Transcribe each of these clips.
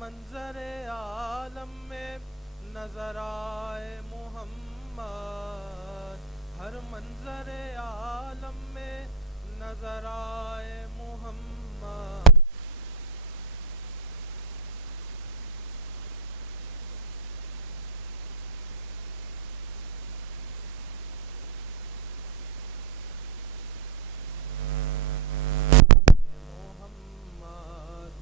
منظر عالم میں نظر آئے محمد، ہر منظر عالم میں نظر آئے محمد۔ محمد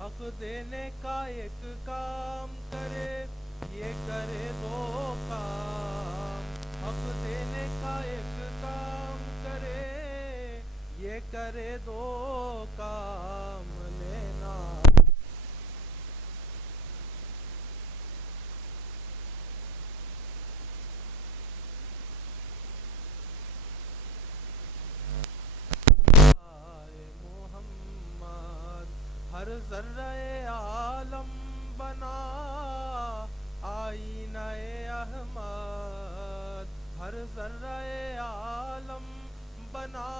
حق دینے کا ایک کام کرے، یہ کرے دو کام۔ حق دینے کا ایک کام کرے، یہ کرے دو کام لینا۔ محمد ہر ذرہ عالم بنا آئینہ احمد، ہر ذرہ عالم بنا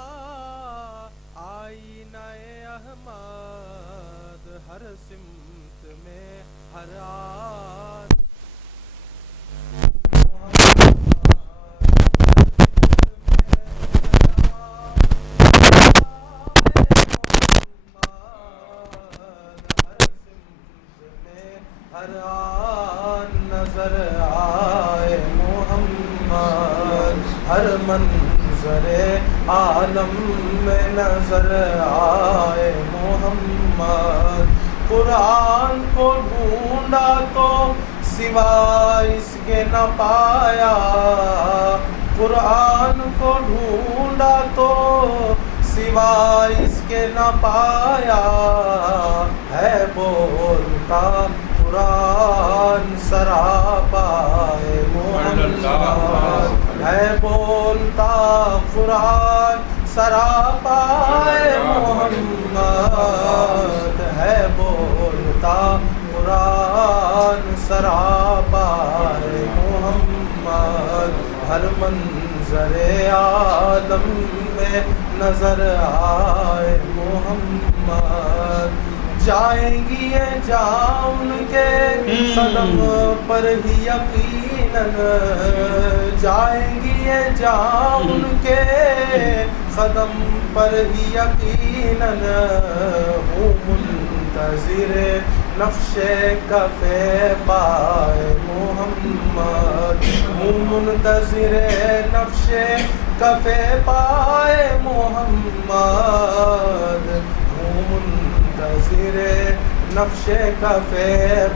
آئینہ احمد، ہر سمت میں ہر آن ہر آن نظر آئے محمد، ہر منظر عالم میں نظر آئے محمد۔ قرآن کو ڈھونڈا تو سوائے اس کے نہ پایا، قرآن کو ڈھونڈا تو سوائے اس کے نہ پایا، ہے بولتا قرآن سراپا محمد، ہے بولتا قرآن سراپا محمد، ہے بولتا قرآن سراپا محمد۔ ہر منظر عالم میں نظر آئے محمد، جائیں گی یہ جاں ان کے قدم پر ہی یقیناً، جائیں گی یہ جاں ان کے قدم پر ہی یقیناً۔ ہوں منتظر نقش کف پائے محمد، ہوں منتظر نقش کف پائے محمد، ہوں منتظر نقش کف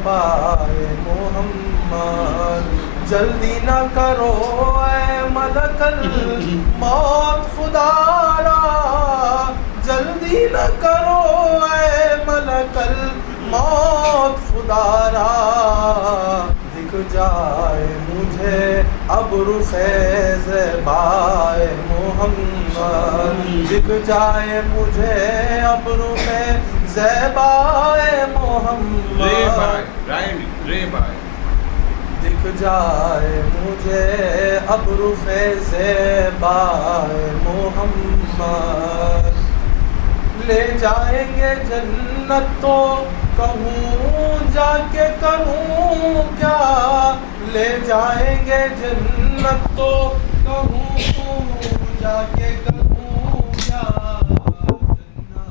پائے محمد۔ جلدی نہ کرو اے ملک الموت خدا را، جلدی نہ کرو اے ملک الموت خدا را، دکھ جائے مجھے ابرو خیز بائے محمد، دکھ جائے مجھے ابرو خیز بائے محمد، دکھ جائے مجھے ابرو خیز بائے محمد۔ لے جائیں گے جنت تو کہوں جا کے کروں کیا، لے جائیں گے جنت تو کہوں جا کے کروں کیا، جنت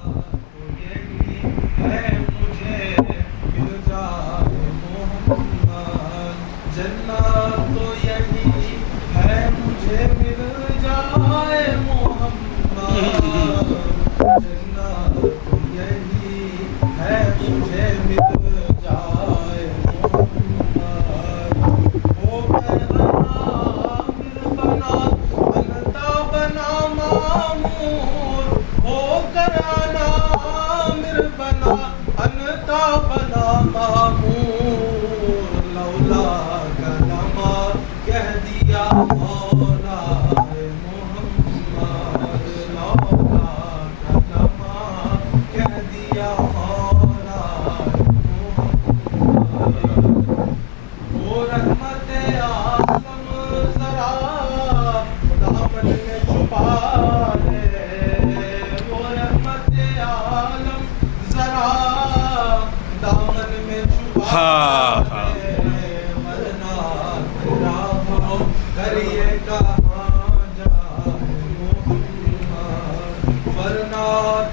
تو یہی ہے مجھے مل جائے محمد، جنت تو یہی ہے مجھے مل جائے محمد، جنت تو یہی ہے مجھے مل جائے محمد۔ ہو کر عامر بنا انتا بنا معمور، ہو کر عامر بنا انتا بنا معمور، لولا کا دما کہہ دیا مولا کہاں جائے محمد، ورنہ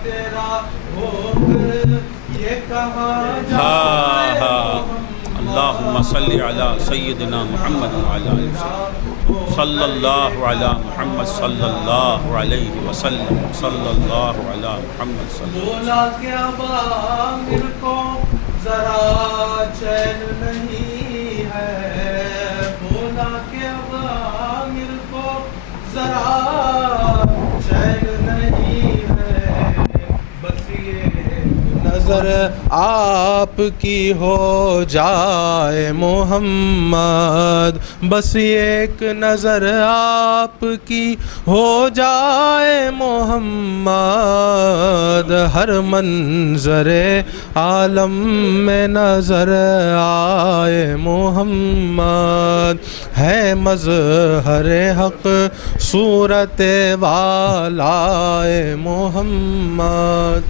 تیرا ہو کر یہ کہاں جائے محمد۔ اللہم صلی علی سیدنا محمد وعلی آلہ وسلم، صلی اللہ علی محمد صلی اللہ علیہ وسلم، صلی اللہ علی محمد صلی اللہ علیہ وسلم۔ بولا کہ اب عامر کو ذرا چین نہیں ہے، بولا کہ اب عامر کو ذرا چین نہیں ہے، بس یہ نظر آپ کی ہو جائے محمد، بس ایک نظر آپ کی ہو جائے محمد، ہر منظر عالم میں نظر آئے محمد، ہے مظہر حق صورت والائے محمد۔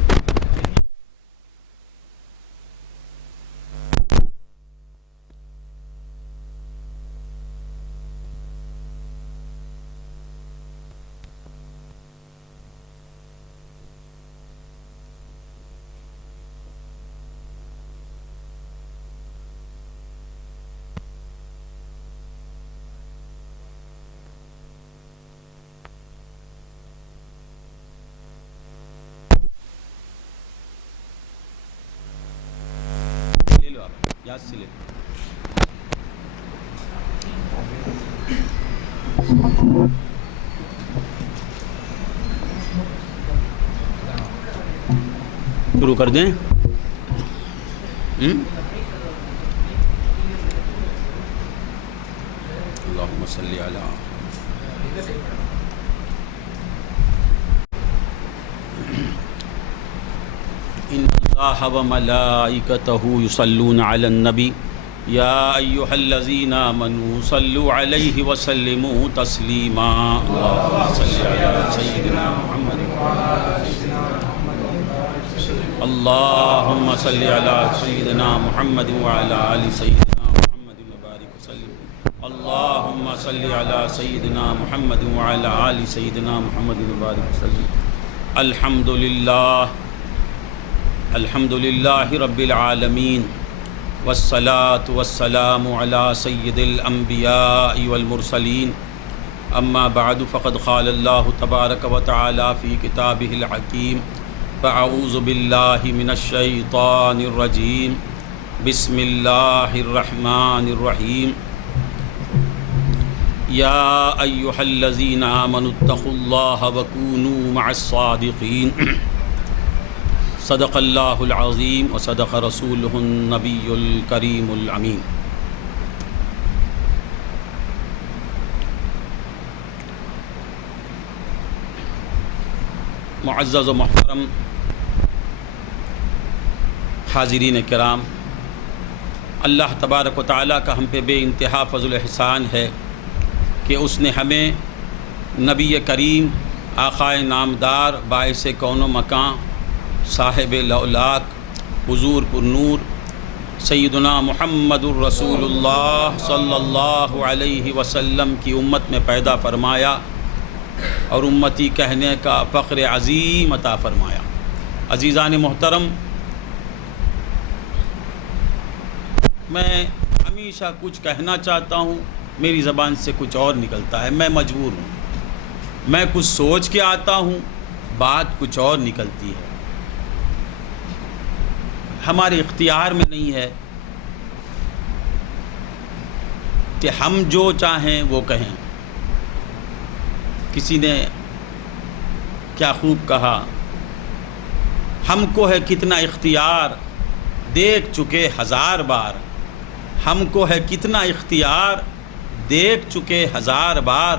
لے لو آپ یاد سے لے لو۔ شروع کر دیں۔ اللہم صلی علی ان اللہ وملائکتہ یصلون علی النبی یا ایہا الذین آمنوا صلوا علیہ وسلموا تسلیما۔ اللہم صلی علی سیدنا محمد، اللہم صلی علی سیدنا محمد وعلی آل سیدنا محمد وبارک وسلم، اللہم صلی علی سیدنا محمد وعلی آل سیدنا محمد وبارک وسلم۔ الحمد للہ رب العالمین، والصلاة والسلام علی سید الانبیاء والمرسلین، اما بعد فقد قال اللہ تبارک وتعالی فی کتابہ الحکیم، فاعوذ باللہ من الشیطان الرجیم، بسم اللہ الرحمن الرحیم، یا ایہا الذین آمنوا اتقوا اللہ وکونوا مع الصادقین۔ صدق اللہ العظیم وصدق رسولہ النبی الکریم الامین۔ معزز و محترم حاضرین کرام، اللہ تبارک و تعالیٰ کا ہم پہ بے انتہا فضل و احسان ہے کہ اس نے ہمیں نبی کریم آقائے نامدار باعث کون و مکان صاحب لولاک حضور پر نور سیدنا محمد الرسول اللہ صلی اللہ علیہ وسلم کی امت میں پیدا فرمایا اور امتی کہنے کا فخر عظیم عطا فرمایا۔ عزیزان محترم، میں ہمیشہ کچھ کہنا چاہتا ہوں، میری زبان سے کچھ اور نکلتا ہے، میں مجبور ہوں۔ میں کچھ سوچ کے آتا ہوں، بات کچھ اور نکلتی ہے، ہمارے اختیار میں نہیں ہے کہ ہم جو چاہیں وہ کہیں۔ کسی نے کیا خوب کہا، ہم کو ہے کتنا اختیار دیکھ چکے ہزار بار، ہم کو ہے کتنا اختیار دیکھ چکے ہزار بار،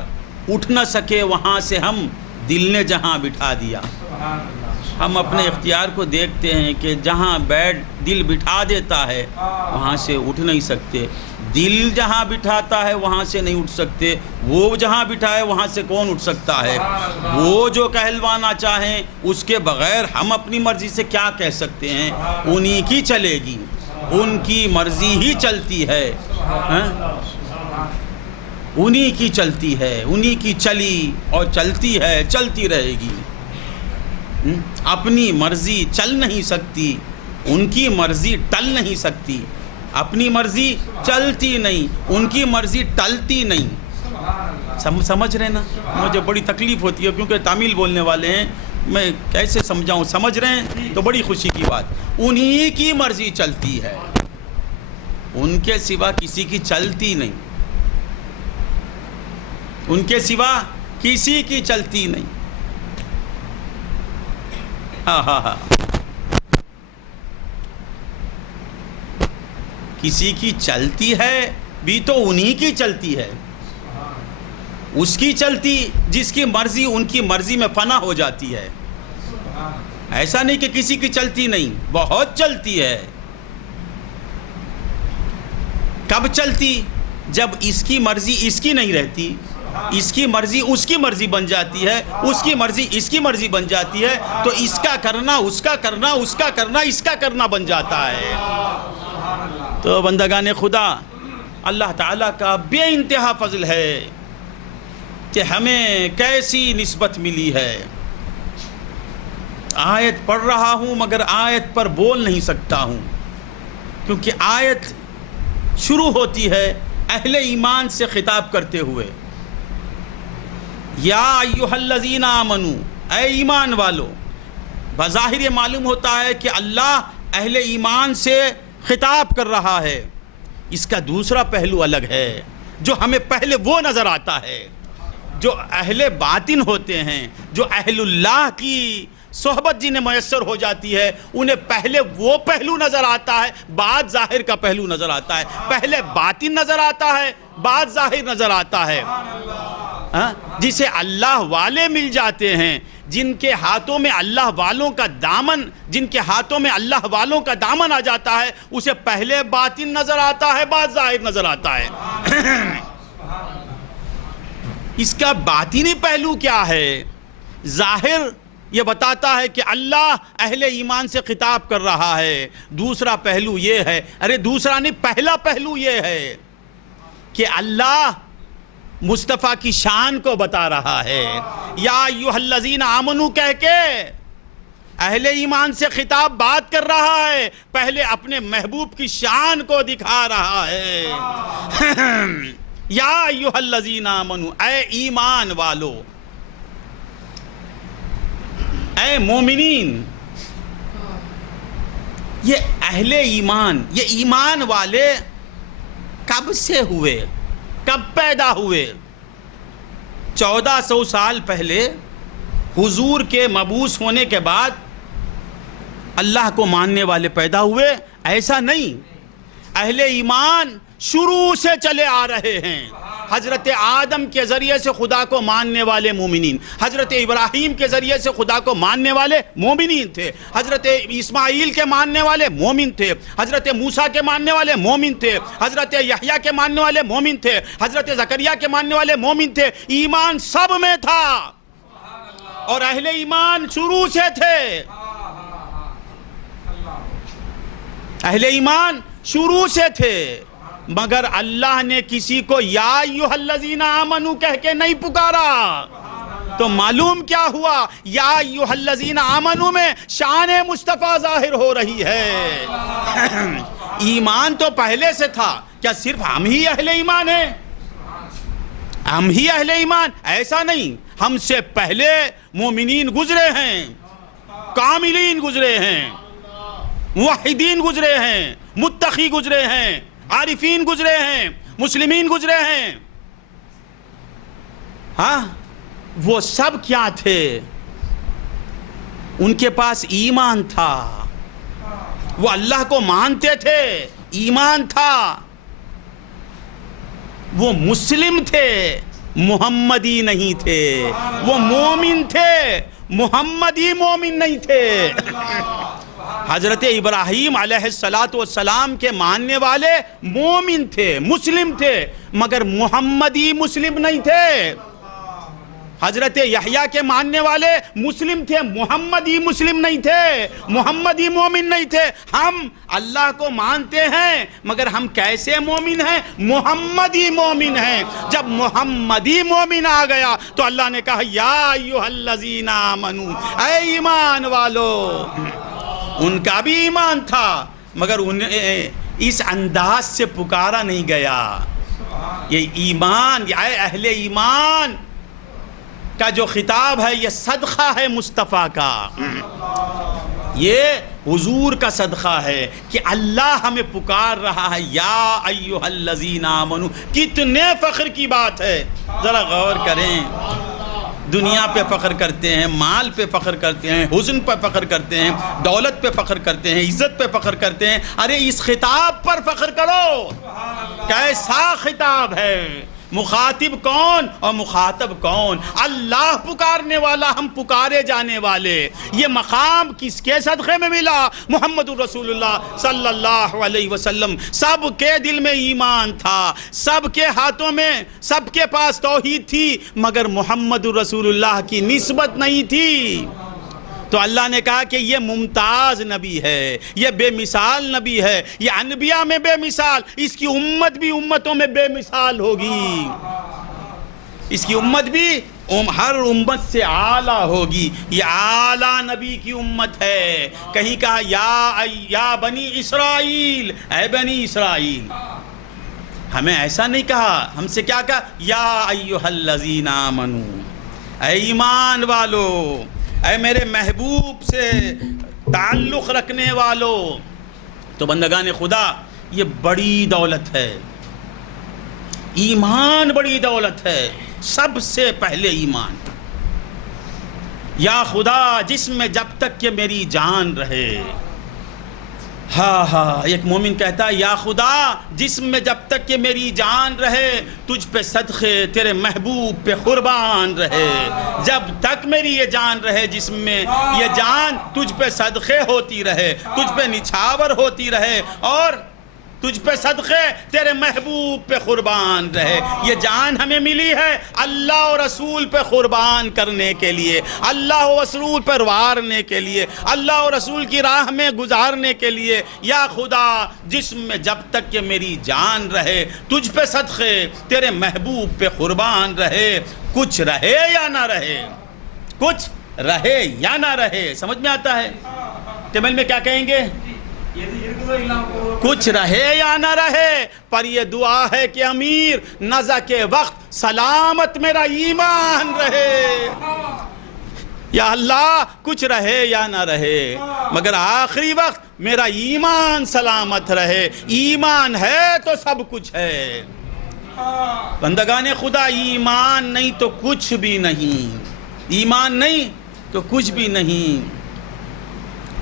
اٹھ نہ سکے وہاں سے ہم دل نے جہاں بٹھا دیا۔ ہم اپنے اختیار کو دیکھتے ہیں کہ جہاں دل بٹھا دیتا ہے وہاں سے اٹھ نہیں سکتے، دل جہاں بٹھاتا ہے وہاں سے نہیں اٹھ سکتے، وہ جہاں بٹھائے وہاں سے کون اٹھ سکتا ہے؟ وہ جو کہلوانا چاہیں اس کے بغیر ہم اپنی مرضی سے کیا کہہ سکتے ہیں؟ انہی کی چلے گی، ان کی مرضی ہی چلتی ہے۔ انہی کی چلتی ہے، انہی کی چلی اور چلتی ہے، چلتی رہے گی۔ اپنی مرضی چل نہیں سکتی، ان کی مرضی ٹل نہیں سکتی۔ اپنی مرضی چلتی نہیں، ان کی مرضی ٹلتی نہیں۔ سمجھ رہے نا؟ مجھے بڑی تکلیف ہوتی ہے کیونکہ تامل بولنے والے ہیں، میں کیسے سمجھاؤں؟ سمجھ رہے ہیں تو بڑی خوشی کی بات۔ انہی کی مرضی چلتی ہے، ان کے سوا کسی کی چلتی نہیں، ان کے سوا کسی کی چلتی نہیں۔ ہاں ہاں ہاں، کسی کی چلتی ہے بھی تو انہی کی چلتی ہے، اس کی چلتی جس کی مرضی ان کی مرضی میں فنا ہو جاتی ہے۔ ایسا نہیں کہ کسی کی چلتی نہیں، بہت چلتی ہے۔ کب چلتی؟ جب اس کی مرضی اس کی نہیں رہتی، اس کی مرضی اس کی مرضی بن جاتی ہے، اس کی مرضی اس کی مرضی بن جاتی ہے، تو اس کا کرنا اس کا کرنا، اس کا کرنا اس کا کرنا بن جاتا ہے۔ تو بندگان خدا، اللہ تعالیٰ کا بے انتہا فضل ہے کہ ہمیں کیسی نسبت ملی ہے۔ آیت پڑھ رہا ہوں مگر آیت پر بول نہیں سکتا ہوں، کیونکہ آیت شروع ہوتی ہے اہل ایمان سے خطاب کرتے ہوئے، یا ایھا الذین آمنوا، اے ایمان والو۔ بظاہر یہ معلوم ہوتا ہے کہ اللہ اہل ایمان سے خطاب کر رہا ہے۔ اس کا دوسرا پہلو الگ ہے جو ہمیں پہلے وہ نظر آتا ہے۔ جو اہل باطن ہوتے ہیں، جو اہل اللہ کی صحبت جنہیں میسر ہو جاتی ہے، انہیں پہلے وہ پہلو نظر آتا ہے، بعد ظاہر کا پہلو نظر آتا ہے۔ پہلے باطن نظر آتا ہے، بعد ظاہر نظر آتا ہے۔ جسے اللہ والے مل جاتے ہیں، جن کے ہاتھوں میں اللہ والوں کا دامن، جن کے ہاتھوں میں اللہ والوں کا دامن آ جاتا ہے، اسے پہلے باطن نظر آتا ہے، بعد ظاہر نظر آتا ہے۔ اس کا باطنی پہلو کیا ہے؟ ظاہر یہ بتاتا ہے کہ اللہ اہل ایمان سے خطاب کر رہا ہے۔ دوسرا پہلو یہ ہے، دوسرا نہیں، پہلا پہلو یہ ہے کہ اللہ مصطفیٰ کی شان کو بتا رہا ہے۔ یا ایھا الذین آمنوا کہہ کے اہل ایمان سے خطاب بات کر رہا ہے، پہلے اپنے محبوب کی شان کو دکھا رہا ہے۔ یا ایھا الذین آمنوا، اے ایمان والو، اے مومنین۔ یہ اہل ایمان، یہ ایمان والے کب سے ہوئے، کب پیدا ہوئے؟ 1400 سال پہلے حضور کے مبعوث ہونے کے بعد اللہ کو ماننے والے پیدا ہوئے؟ ایسا نہیں، اہل ایمان شروع سے چلے آ رہے ہیں۔ حضرت آدم کے ذریعے سے خدا کو ماننے والے مومنین، حضرت ابراہیم کے ذریعے سے خدا کو ماننے والے مومنین تھے، حضرت اسماعیل کے ماننے والے مومن تھے، حضرت موسیٰ کے ماننے والے مومن تھے، حضرت یحییٰ کے ماننے والے مومن تھے، حضرت زکریا کے ماننے والے مومن تھے۔ ایمان سب میں تھا اور اہل ایمان شروع سے تھے، اہل ایمان شروع سے تھے، مگر اللہ نے کسی کو یا ایھا الذین آمنوا کہہ کے نہیں پکارا۔ تو معلوم کیا ہوا؟ یا ایھا الذین آمنوا میں شان مصطفیٰ ظاہر ہو رہی ہے۔ ایمان تو پہلے سے تھا، کیا صرف ہم ہی اہل ایمان ہیں؟ ہم ہی اہل ایمان؟ ایسا نہیں، ہم سے پہلے مومنین گزرے ہیں، کاملین گزرے ہیں، موحدین گزرے ہیں، متقی گزرے ہیں، عارفین گزرے ہیں، مسلمین گزرے ہیں۔ ہاں، وہ سب کیا تھے؟ ان کے پاس ایمان تھا، وہ اللہ کو مانتے تھے، ایمان تھا، وہ مسلم تھے، محمدی نہیں تھے، وہ مومن تھے، محمدی مومن نہیں تھے۔ حضرت ابراہیم علیہ السلام کے ماننے والے مومن تھے، مسلم تھے، مگر محمدی مسلم نہیں تھے۔ حضرت یحییٰ کے ماننے والے مسلم تھے، محمدی مسلم نہیں تھے، محمدی مومن نہیں تھے۔ ہم اللہ کو مانتے ہیں مگر ہم کیسے مومن ہیں؟ محمدی مومن ہیں۔ جب محمدی مومن آ گیا تو اللہ نے کہا یا ایھا الذین آمنوا، اے ایمان والو۔ ان کا بھی ایمان تھا مگر انہیں اس انداز سے پکارا نہیں گیا۔ یہ ایمان، یہ اہل ایمان کا جو خطاب ہے یہ صدقہ ہے مصطفیٰ کا، یہ حضور کا صدقہ ہے کہ اللہ ہمیں پکار رہا ہے یا ایھا الذین آمنوا۔ کتنے فخر کی بات ہے، ذرا غور کریں۔ دنیا پہ فخر کرتے ہیں، مال پہ فخر کرتے ہیں، حسن پہ فخر کرتے ہیں، دولت پہ فخر کرتے ہیں، عزت پہ فخر کرتے ہیں۔ ارے اس خطاب پر فخر کرو، کیسا خطاب ہے، مخاطب کون اور مخاطب کون؟ اللہ پکارنے والا، ہم پکارے جانے والے۔ یہ مقام کس کے صدقے میں ملا؟ محمد الرسول اللہ صلی اللہ علیہ وسلم۔ سب کے دل میں ایمان تھا، سب کے ہاتھوں میں، سب کے پاس توحید تھی مگر محمد الرسول اللہ کی نسبت نہیں تھی۔ تو اللہ نے کہا کہ یہ ممتاز نبی ہے، یہ بے مثال نبی ہے، یہ انبیاء میں بے مثال، اس کی امت بھی امتوں میں بے مثال ہوگی، اس کی امت بھی ہر امت سے اعلیٰ ہوگی۔ یہ اعلیٰ نبی کی امت ہے۔ کہیں کہا یا بنی اسرائیل، اے بنی اسرائیل۔ ہمیں ایسا نہیں کہا، ہم سے کیا کہا؟ یا ایھا الذین آمنوا، اے ایمان والو، اے میرے محبوب سے تعلق رکھنے والو۔ تو بندگان خدا، یہ بڑی دولت ہے، ایمان بڑی دولت ہے، سب سے پہلے ایمان۔ یا خدا جس میں جب تک کہ میری جان رہے، ایک مومن کہتا ہے یا خدا جسم میں جب تک کہ میری جان رہے تجھ پہ صدقے تیرے محبوب پہ قربان رہے۔ جب تک میری یہ جان رہے جسم میں، یہ جان تجھ پہ صدقے ہوتی رہے، تجھ پہ نچھاور ہوتی رہے، اور تجھ پہ صدقے تیرے محبوب پہ قربان رہے۔ یہ جان ہمیں ملی ہے اللہ و رسول پہ قربان کرنے کے لیے، اللہ و رسول پر وارنے کے لیے، اللہ و رسول کی راہ میں گزارنے کے لیے۔ یا خدا جسم میں جب تک کہ میری جان رہے تجھ پہ صدقے تیرے محبوب پہ قربان رہے، کچھ رہے یا نہ رہے، کچھ رہے یا نہ رہے۔ سمجھ میں آتا ہے؟ تمل میں کیا کہیں گے؟ کچھ رہے یا نہ رہے، پر یہ دعا ہے کہ امیر نزع کے وقت سلامت میرا ایمان رہے۔ یا اللہ کچھ رہے یا نہ رہے مگر آخری وقت میرا ایمان سلامت رہے۔ ایمان ہے تو سب کچھ ہے۔ بندگان خدا، ایمان نہیں تو کچھ بھی نہیں، ایمان نہیں تو کچھ بھی نہیں۔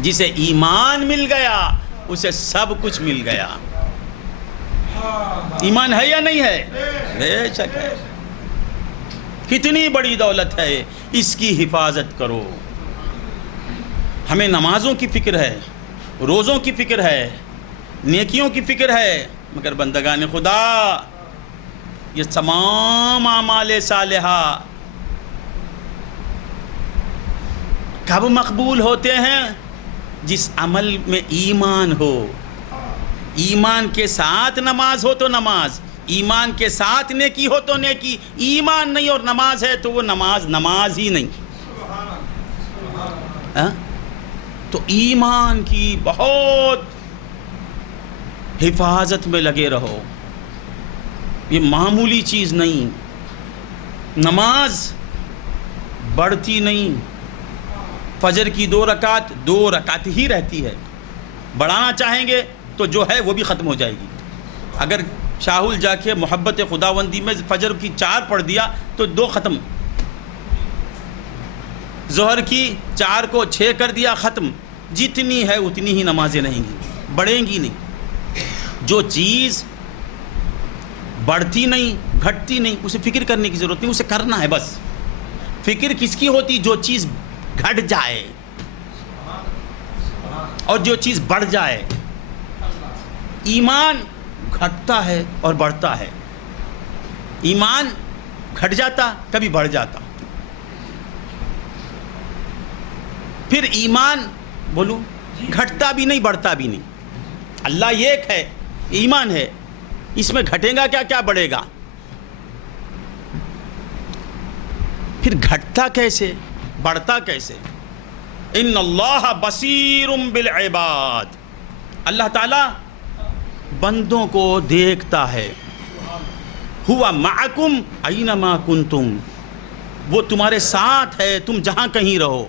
جسے ایمان مل گیا اسے سب کچھ مل گیا۔ ایمان ہے یا نہیں ہے؟ بے شک ہے۔ کتنی بڑی دولت ہے، اس کی حفاظت کرو۔ ہمیں نمازوں کی فکر ہے، روزوں کی فکر ہے، نیکیوں کی فکر ہے، مگر بندگان خدا یہ تمام اعمال صالحہ کب مقبول ہوتے ہیں؟ جس عمل میں ایمان ہو۔ ایمان کے ساتھ نماز ہو تو نماز، ایمان کے ساتھ نیکی ہو تو نیکی۔ ایمان نہیں اور نماز ہے تو وہ نماز ہی نہیں۔ تو ایمان کی بہت حفاظت میں لگے رہو، یہ معمولی چیز نہیں۔ نماز بڑھتی نہیں، فجر کی 2 رکعت ہی رہتی ہے، بڑھانا چاہیں گے تو جو ہے وہ بھی ختم ہو جائے گی۔ اگر شاہول جا کے محبت خداوندی میں فجر کی 4 پڑھ دیا تو 2 ختم، ظہر کی 4 کو 6 کر دیا ختم۔ جتنی ہے اتنی ہی نمازیں رہیں گی، بڑھیں گی نہیں۔ جو چیز بڑھتی نہیں گھٹتی نہیں اسے فکر کرنے کی ضرورت نہیں، اسے کرنا ہے بس۔ فکر کس کی ہوتی؟ جو چیز گھٹ جائے اور جو چیز بڑھ جائے۔ ایمان گھٹتا ہے اور بڑھتا ہے، ایمان گھٹ جاتا کبھی بڑھ جاتا۔ پھر ایمان بولو گھٹتا بھی نہیں بڑھتا بھی نہیں. اللہ ایک ہے، ایمان ہے، اس میں گھٹے گا کیا بڑھے گا؟ پھر گھٹتا کیسے بڑھتا کیسے؟ ان اللہ بصیر بالعباد، اللہ تعالی بندوں کو دیکھتا ہے. ہوا معکم اینما کنتم، وہ تمہارے ساتھ ہے تم جہاں کہیں رہو.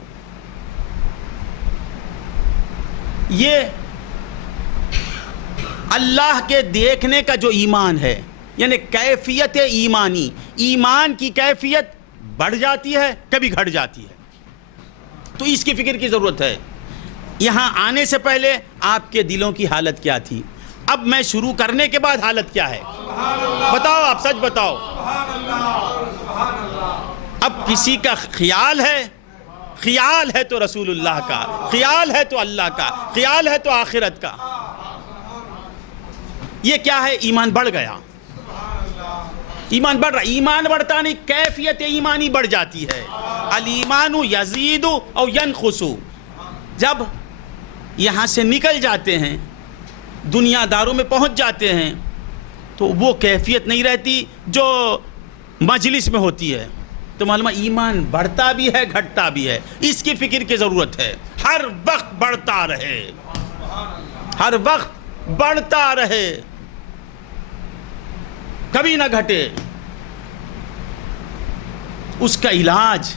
یہ اللہ کے دیکھنے کا جو ایمان ہے، یعنی کیفیت ایمانی، ایمان کی کیفیت بڑھ جاتی ہے کبھی گھٹ جاتی ہے. تو اس کی فکر کی ضرورت ہے. یہاں آنے سے پہلے آپ کے دلوں کی حالت کیا تھی؟ اب میں شروع کرنے کے بعد حالت کیا ہے؟ بتاؤ، آپ سچ بتاؤ. اب کسی کا خیال ہے، خیال ہے تو رسول اللہ کا، خیال ہے تو اللہ کا، خیال ہے تو آخرت کا. یہ کیا ہے؟ ایمان بڑھ گیا. ایمان بڑھ رہا، ایمان بڑھتا نہیں، کیفیت ایمانی بڑھ جاتی ہے. الایمان یزید او ینقص. جب یہاں سے نکل جاتے ہیں، دنیا داروں میں پہنچ جاتے ہیں، تو وہ کیفیت نہیں رہتی جو مجلس میں ہوتی ہے. تو معلوم ہے ایمان بڑھتا بھی ہے گھٹتا بھی ہے. اس کی فکر کی ضرورت ہے. ہر وقت بڑھتا رہے، ہر وقت بڑھتا رہے، کبھی نہ گھٹے. اس کا علاج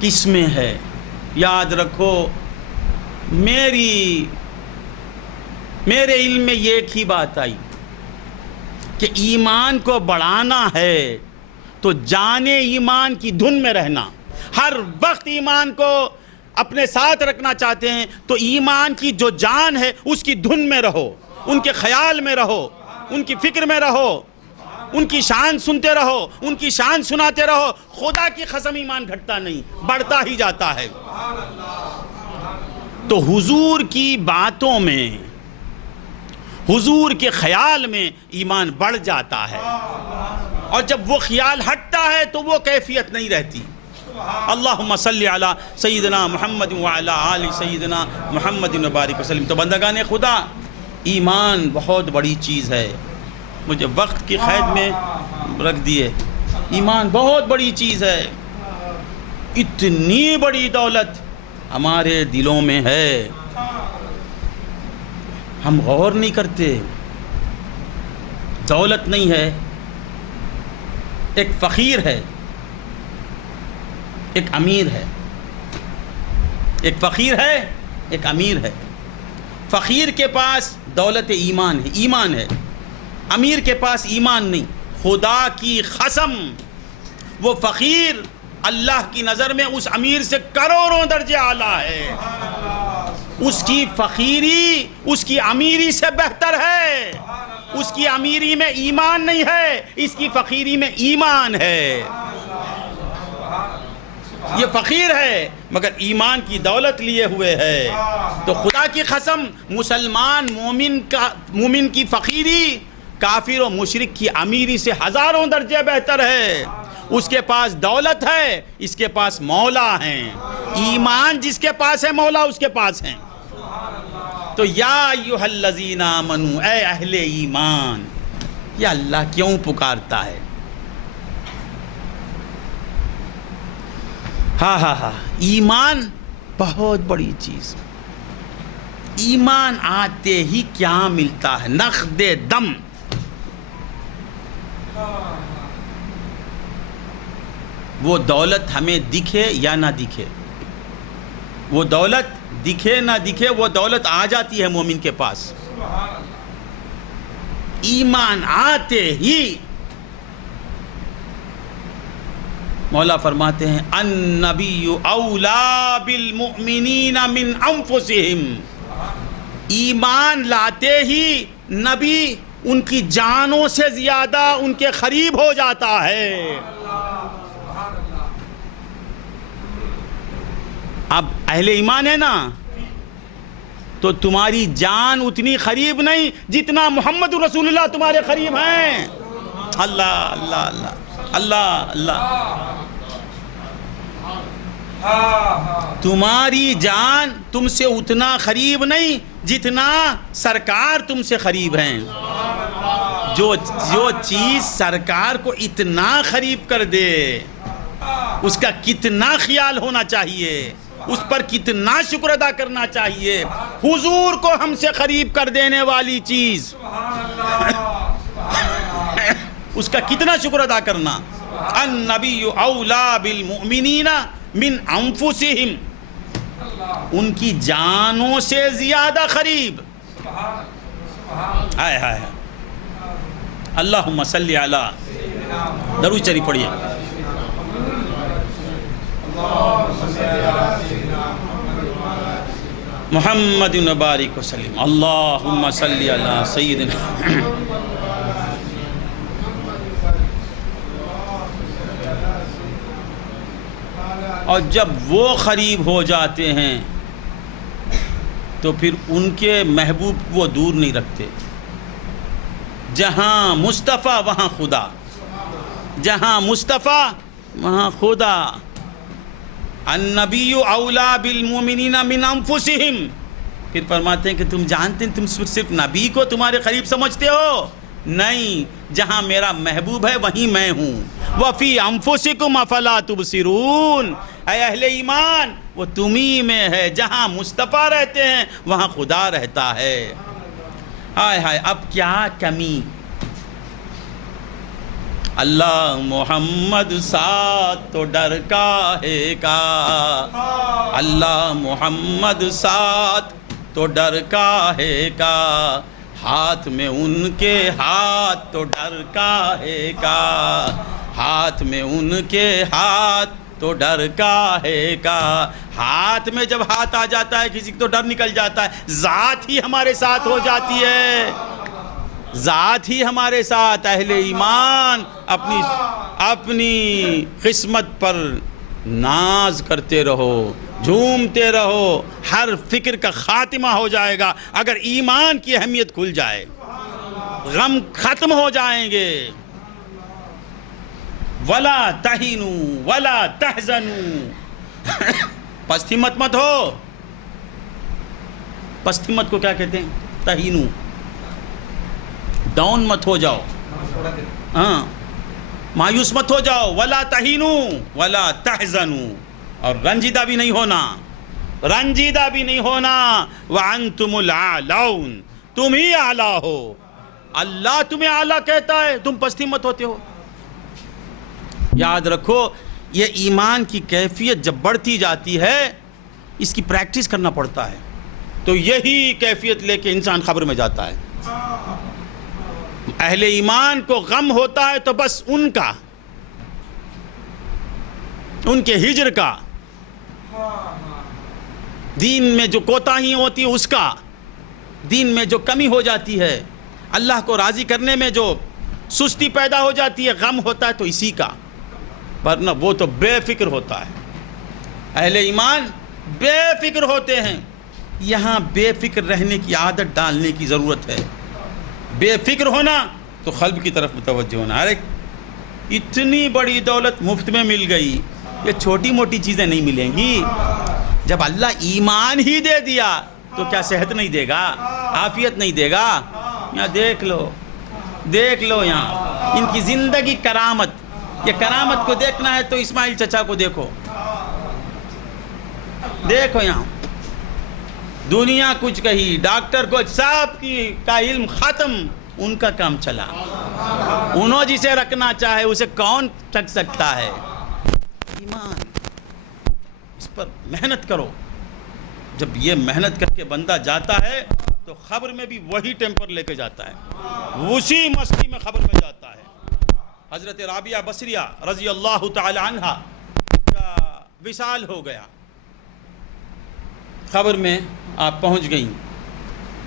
کس میں ہے؟ یاد رکھو، میرے علم میں یہ ایک ہی بات آئی کہ ایمان کو بڑھانا ہے تو جانے ایمان کی دھن میں رہنا. ہر وقت ایمان کو اپنے ساتھ رکھنا چاہتے ہیں تو ایمان کی جو جان ہے اس کی دھن میں رہو، ان کے خیال میں رہو، ان کی فکر میں رہو، ان کی شان سنتے رہو، ان کی شان سناتے رہو. خدا کی قسم ایمان گھٹتا نہیں، بڑھتا ہی جاتا ہے. تو حضور کی باتوں میں، حضور کے خیال میں ایمان بڑھ جاتا ہے. اور جب وہ خیال ہٹتا ہے تو وہ کیفیت نہیں رہتی. اللہم صلی علی سیدنا محمد وعلی آل سیدنا محمد وبارک وسلم. تو بندگان خدا، ایمان بہت بڑی چیز ہے. مجھے وقت کی قید میں رکھ دیے. ایمان بہت بڑی چیز ہے. اتنی بڑی دولت ہمارے دلوں میں ہے، ہم غور نہیں کرتے. دولت نہیں ہے. ایک فقیر ہے، ایک امیر ہے. ایک فقیر ہے، ایک امیر ہے. فقیر کے پاس دولت ایمان ہے، ایمان ہے. امیر کے پاس ایمان نہیں. خدا کی قسم، وہ فقیر اللہ کی نظر میں اس امیر سے کروڑوں درجے اعلیٰ ہے. اس کی فقیری اس کی امیری سے بہتر ہے. اس کی امیری میں ایمان نہیں ہے، اس کی فقیری میں ایمان ہے. یہ فقیر ہے مگر ایمان کی دولت لیے ہوئے ہے. تو خدا کی قسم، مسلمان مومن کی فقیری کافر و مشرک کی امیری سے ہزاروں درجے بہتر ہے. اس کے پاس دولت ہے، اس کے پاس مولا ہیں. ایمان جس کے پاس ہے مولا اس کے پاس ہیں. تو یا ایھا الذین آمنوا، اے اہل ایمان. یہ اللہ کیوں پکارتا ہے؟ ہاں ایمان بہت بڑی چیز. ایمان آتے ہی کیا ملتا ہے؟ نقد دم. وہ دولت ہمیں دکھے یا نہ دکھے، وہ دولت دکھے نہ دکھے، وہ دولت آ جاتی ہے مومن کے پاس. ایمان آتے ہی مولا فرماتے ہیں النبی اولا بالمؤمنین من انفسہم. ایمان لاتے ہی نبی ان کی جانوں سے زیادہ ان کے قریب ہو جاتا ہے. اب اہل ایمان ہے نا، تو تمہاری جان اتنی قریب نہیں جتنا محمد رسول اللہ تمہارے قریب ہیں. اللہ اللہ اللہ اللہ اللہ۔ تمہاری جان تم سے اتنا قریب نہیں جتنا سرکار تم سے قریب ہیں۔ جو چیز سرکار کو اتنا قریب کر دے اس کا کتنا خیال ہونا چاہیے، اس پر کتنا شکر ادا کرنا چاہیے۔ حضور کو ہم سے قریب کر دینے والی چیز اس کا کتنا شکر ادا کرنا۔ النبی اولا بالمؤمنین من انفسہم، ان کی جانوں سے زیادہ قریب۔ ہائے ہائے، اللہم صلی علی، درود شریف پڑھیے۔ محمد بارک وسلم، اللہم صلی علی سیدنا۔ اور جب وہ قریب ہو جاتے ہیں تو پھر ان کے محبوب کو وہ دور نہیں رکھتے۔ جہاں مصطفیٰ وہاں خدا، جہاں مصطفیٰ وہاں خدا۔ النبی اولا بالمؤمنین من انفسہم، پھر فرماتے ہیں کہ تم جانتے ہیں تم صرف نبی کو تمہارے قریب سمجھتے ہو، نہیں، جہاں میرا محبوب ہے وہیں میں ہوں۔ وفی انفسکم افلا تبصرون، اے اہل ایمان وہ تمہیں میں ہے، جہاں مصطفیٰ رہتے ہیں وہاں خدا رہتا ہے۔ ہائے ہائے، اب کیا کمی۔ اللہ محمد ساتھ تو ڈر کاہے کا، اللہ محمد ساتھ تو ڈر کاہے کا، ہاتھ میں ان کے ہاتھ تو ڈر کاہے کا، ہاتھ میں ان کے ہاتھ تو ڈر کاہے کا۔ ہاتھ میں جب ہاتھ آ جاتا ہے کسی کو تو ڈر نکل جاتا ہے، ذات ہی ہمارے ساتھ ہو جاتی ہے، ذات ہی ہمارے ساتھ۔ اہل ایمان اپنی قسمت پر ناز کرتے رہو، جھومتے رہو، ہر فکر کا خاتمہ ہو جائے گا اگر ایمان کی اہمیت کھل جائے، غم ختم ہو جائیں گے۔ وَلَا تَهِنُوا وَلَا تَحْزَنُوا، پست ہمت مت ہو۔ پست ہمت کو کیا کہتے ہیں؟ تہینو، ڈاؤن مت ہو جاؤ، ہاں، مایوس مت ہو جاؤ۔ وَلَا تَهِنُوا وَلَا تَحْزَنُوا، اور رنجیدہ بھی نہیں ہونا، رنجیدہ بھی نہیں ہونا۔ وَأَنْتُمُ الْأَعْلَوْنَ، تم ہی اعلیٰ ہو، اللہ تمہیں اعلیٰ کہتا ہے، تم پست ہمت ہوتے ہو۔ یاد رکھو، یہ ایمان کی کیفیت جب بڑھتی جاتی ہے اس کی پریکٹس کرنا پڑتا ہے، تو یہی کیفیت لے کے انسان خبر میں جاتا ہے۔ اہل ایمان کو غم ہوتا ہے تو بس ان کا، ان کے ہجر کا، دین میں جو کوتاہی ہوتی ہے اس کا، دین میں جو کمی ہو جاتی ہے، اللہ کو راضی کرنے میں جو سستی پیدا ہو جاتی ہے، غم ہوتا ہے تو اسی کا، ورنہ وہ تو بے فکر ہوتا ہے۔ اہل ایمان بے فکر ہوتے ہیں۔ یہاں بے فکر رہنے کی عادت ڈالنے کی ضرورت ہے۔ بے فکر ہونا تو قلب کی طرف متوجہ ہونا۔ ارے اتنی بڑی دولت مفت میں مل گئی، یہ چھوٹی موٹی چیزیں نہیں ملیں گی۔ جب اللہ ایمان ہی دے دیا تو کیا صحت نہیں دے گا، عافیت نہیں دے گا؟ یہاں دیکھ لو، دیکھ لو یہاں ان کی زندگی کرامت۔ یہ کرامت کو دیکھنا ہے تو اسماعیل چچا کو دیکھو، دیکھو یہاں دنیا کچھ کہی، ڈاکٹر کو سب کا علم ختم، ان کا کام چلا۔ انہوں جسے رکھنا چاہے اسے کون رکھ سکتا ہے؟ ایمان، اس پر محنت کرو۔ جب یہ محنت کر کے بندہ جاتا ہے تو خبر میں بھی وہی ٹیمپر لے کے جاتا ہے، اسی مستی میں خبر میں جاتا ہے۔ حضرت رابعہ بصریہ رضی اللہ تعالی عنہ کا وصال ہو گیا، خبر میں آپ پہنچ گئیں۔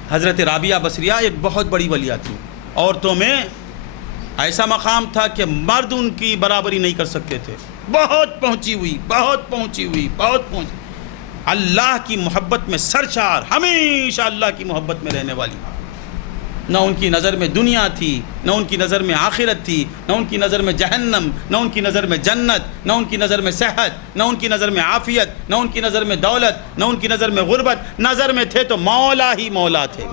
حضرت رابعہ بصریہ ایک بہت بڑی ولیہ تھی، عورتوں میں ایسا مقام تھا کہ مرد ان کی برابری نہیں کر سکتے تھے، بہت پہنچی ہوئی، بہت پہنچی ہوئی، بہت پہنچی، اللہ کی محبت میں سرشار، ہمیشہ اللہ کی محبت میں رہنے والی۔ نہ ان کی نظر میں دنیا تھی، نہ ان کی نظر میں آخرت تھی، نہ ان کی نظر میں جہنم، نہ ان کی نظر میں جنت، نہ ان کی نظر میں صحت، نہ ان کی نظر میں عافیت، نہ ان کی نظر میں دولت، نہ ان کی نظر میں غربت. نظر میں تھے تو مولا ہی مولا تھے،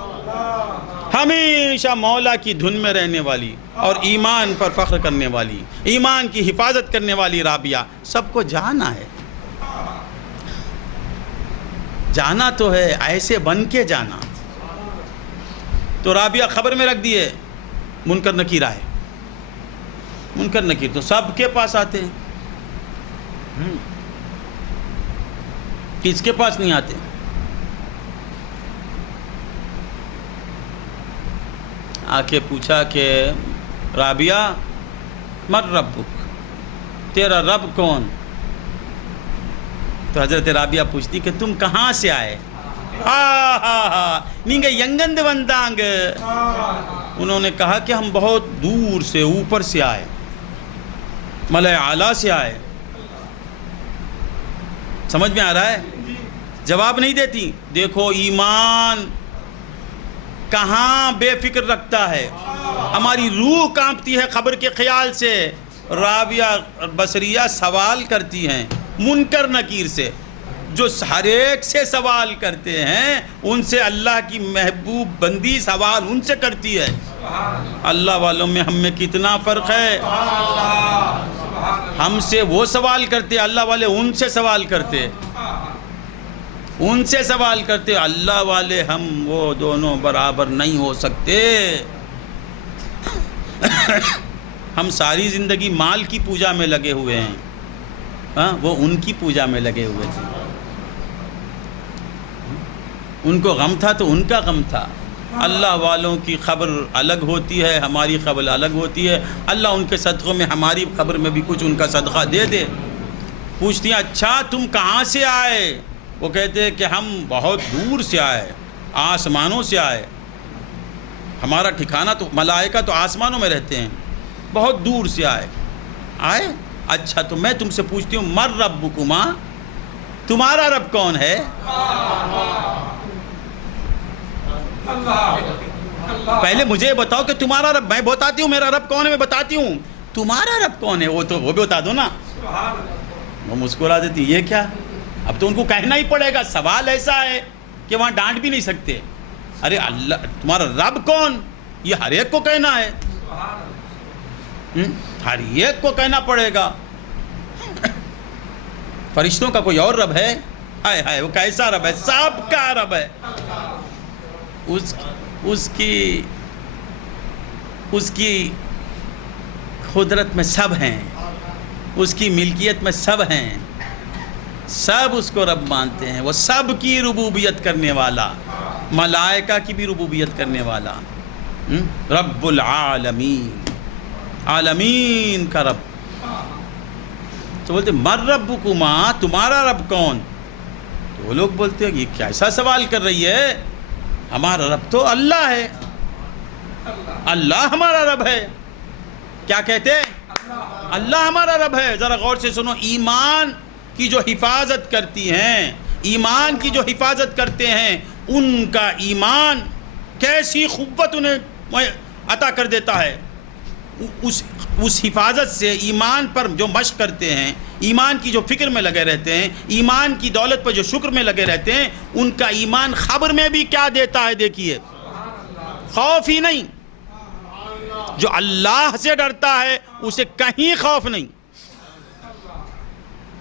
ہمیشہ مولا کی دھن میں رہنے والی اور ایمان پر فخر کرنے والی، ایمان کی حفاظت کرنے والی رابعہ. سب کو جانا ہے، جانا تو ہے، ایسے بن کے جانا. تو رابعہ خبر میں رکھ دیے منکر نکیر آئے. منکر نکیر تو سب کے پاس آتے ہیں، کس کے پاس نہیں آتے؟ آ کے پوچھا کہ رابعہ من ربک، تیرا رب کون؟ تو حضرت رابعہ پوچھتی کہ تم کہاں سے آئے؟ نینگا ینگند وندانگ. انہوں نے کہا کہ ہم بہت دور سے، اوپر سے آئے، ملائے اعلیٰ سے آئے. سمجھ میں آ رہا ہے؟ جواب نہیں دیتی. دیکھو ایمان کہاں بے فکر رکھتا ہے، ہماری روح کانپتی ہے خبر کے خیال سے. رابعہ بصریہ سوال کرتی ہیں منکر نکیر سے، جو ہر ایک سے سوال کرتے ہیں ان سے اللہ کی محبوب بندی سوال ان سے کرتی ہے. اللہ والوں میں ہم میں کتنا فرق ہے. ہم سے وہ سوال کرتے، اللہ والے ان سے سوال کرتے، ان سے سوال کرتے. اللہ والے ہم وہ دونوں برابر نہیں ہو سکتے. ہم ساری زندگی مال کی پوجا میں لگے ہوئے ہیں، وہ ان کی پوجا میں لگے ہوئے تھے. ان کو غم تھا تو ان کا غم تھا. اللہ والوں کی خبر الگ ہوتی ہے، ہماری خبر الگ ہوتی ہے. اللہ ان کے صدقوں میں ہماری خبر میں بھی کچھ ان کا صدقہ دے دے. پوچھتی ہیں اچھا تم کہاں سے آئے؟ وہ کہتے ہیں کہ ہم بہت دور سے آئے، آسمانوں سے آئے. ہمارا ٹھکانہ تو ملائکہ تو آسمانوں میں رہتے ہیں، بہت دور سے آئے. اچھا تو میں تم سے پوچھتی ہوں من ربکما، تمہارا رب کون ہے؟ پہلے مجھے بتاؤ کہ تمہارا رب، میں بتاتی ہوں میرا رب کون ہے، میں بتاتی ہوں تمہارا رب کون ہے. وہ بھی بتا دو نا. وہ مسکرا دیتی. یہ کیا، اب تو ان کو کہنا ہی پڑے گا. سوال ایسا ہے کہ وہاں ڈانٹ بھی نہیں سکتے. ارے اللہ تمہارا رب کون، یہ ہر ایک کو کہنا ہے، ہر ایک کو کہنا پڑے گا. فرشتوں کا کوئی اور رب ہے؟ ہائے ہائے، وہ کیسا رب ہے؟ سب کا رب ہے. اس کی قدرت میں سب ہیں، اس کی ملکیت میں سب ہیں، سب اس کو رب مانتے ہیں. وہ سب کی ربوبیت کرنے والا، ملائکہ کی بھی ربوبیت کرنے والا، رب العالمین، عالمین کا رب. تو بولتے من ربکما، تمہارا رب کون؟ تو وہ لوگ بولتے ہیں یہ کیسا سوال کر رہی ہے، ہمارا رب تو اللہ ہے، اللہ ہمارا رب ہے. کیا کہتے ہیں؟ اللہ ہمارا رب ہے. ذرا غور سے سنو. ایمان کی جو حفاظت کرتی ہیں، ایمان کی جو حفاظت کرتے ہیں، ان کا ایمان کیسی قوت انہیں عطا کر دیتا ہے. اس حفاظت سے ایمان پر جو مشق کرتے ہیں، ایمان کی جو فکر میں لگے رہتے ہیں، ایمان کی دولت پر جو شکر میں لگے رہتے ہیں، ان کا ایمان خبر میں بھی کیا دیتا ہے؟ دیکھیے، خوف ہی نہیں. جو اللہ سے ڈرتا ہے اسے کہیں خوف نہیں.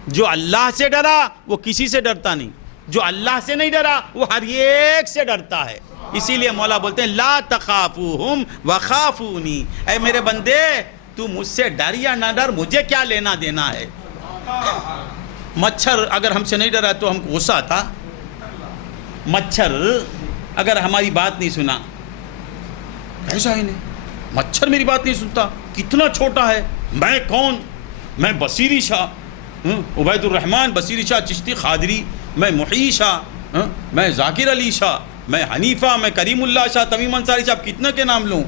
جو اللہ سے ڈرا وہ کسی سے ڈرتا نہیں، جو اللہ سے نہیں ڈرا وہ ہر ایک سے ڈرتا ہے. اسی لیے مولا بولتے ہیں لا تخافوہم وخافونی، اے میرے بندے تو مجھ سے ڈر یا نہ ڈر، مجھے کیا لینا دینا ہے. مچھر اگر ہم سے نہیں ڈرا تو ہم کو غصہ آتا. مچھر اگر ہماری بات نہیں سنا، کیسا ہی نہیں، مچھر میری بات نہیں سنتا، کتنا چھوٹا ہے. میں کون؟ میں بصیری شاہ عبید الرحمن بصیری شاہ چشتی قادری، میں محی شاہ، میں ذاکر علی شاہ، میں حنیفہ، میں کریم اللہ شاہ، تمیم انصاری شاہ. کتنے کے نام لوں؟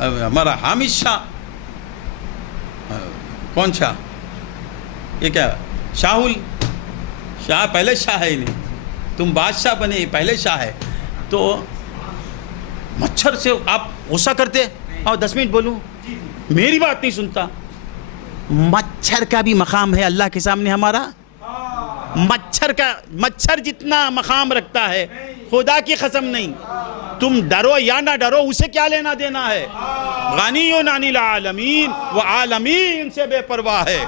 ہمارا حامد شاہ، کون شاہ؟ یہ کیا شاہل شاہ؟ پہلے شاہ ہے نہیں، تم بادشاہ بنے، پہلے شاہ ہے. تو مچھر سے آپ غصہ کرتے؟ اور 10 منٹ بولوں، میری بات نہیں سنتا. مچھر کا بھی مقام ہے اللہ کے سامنے ہمارا. مچھر جتنا مقام رکھتا ہے خدا کی قسم نہیں. تم ڈرو یا نہ ڈرو، اسے کیا لینا دینا ہے؟ غنی عن العالمین، وہ عالمین سے بے پرواہ ہے.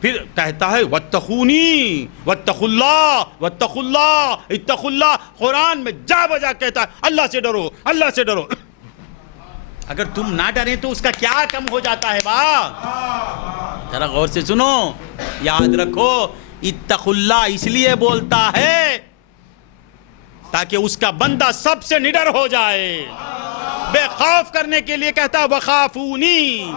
پھر کہتا ہے واتقونی واتقوا اللہ واتقوا اللہ اتقوا اللہ. قرآن میں جا بجا کہتا ہے اللہ سے ڈرو، اللہ سے ڈرو. اگر تم نہ ڈریں تو اس کا کیا کم ہو جاتا ہے با؟ ذرا غور سے سنو، یاد رکھو اتقوا اللہ اس لیے بولتا ہے تاکہ اس کا بندہ سب سے نڈر ہو جائے. بے خوف کرنے کے لیے کہتا ہے وخافونی.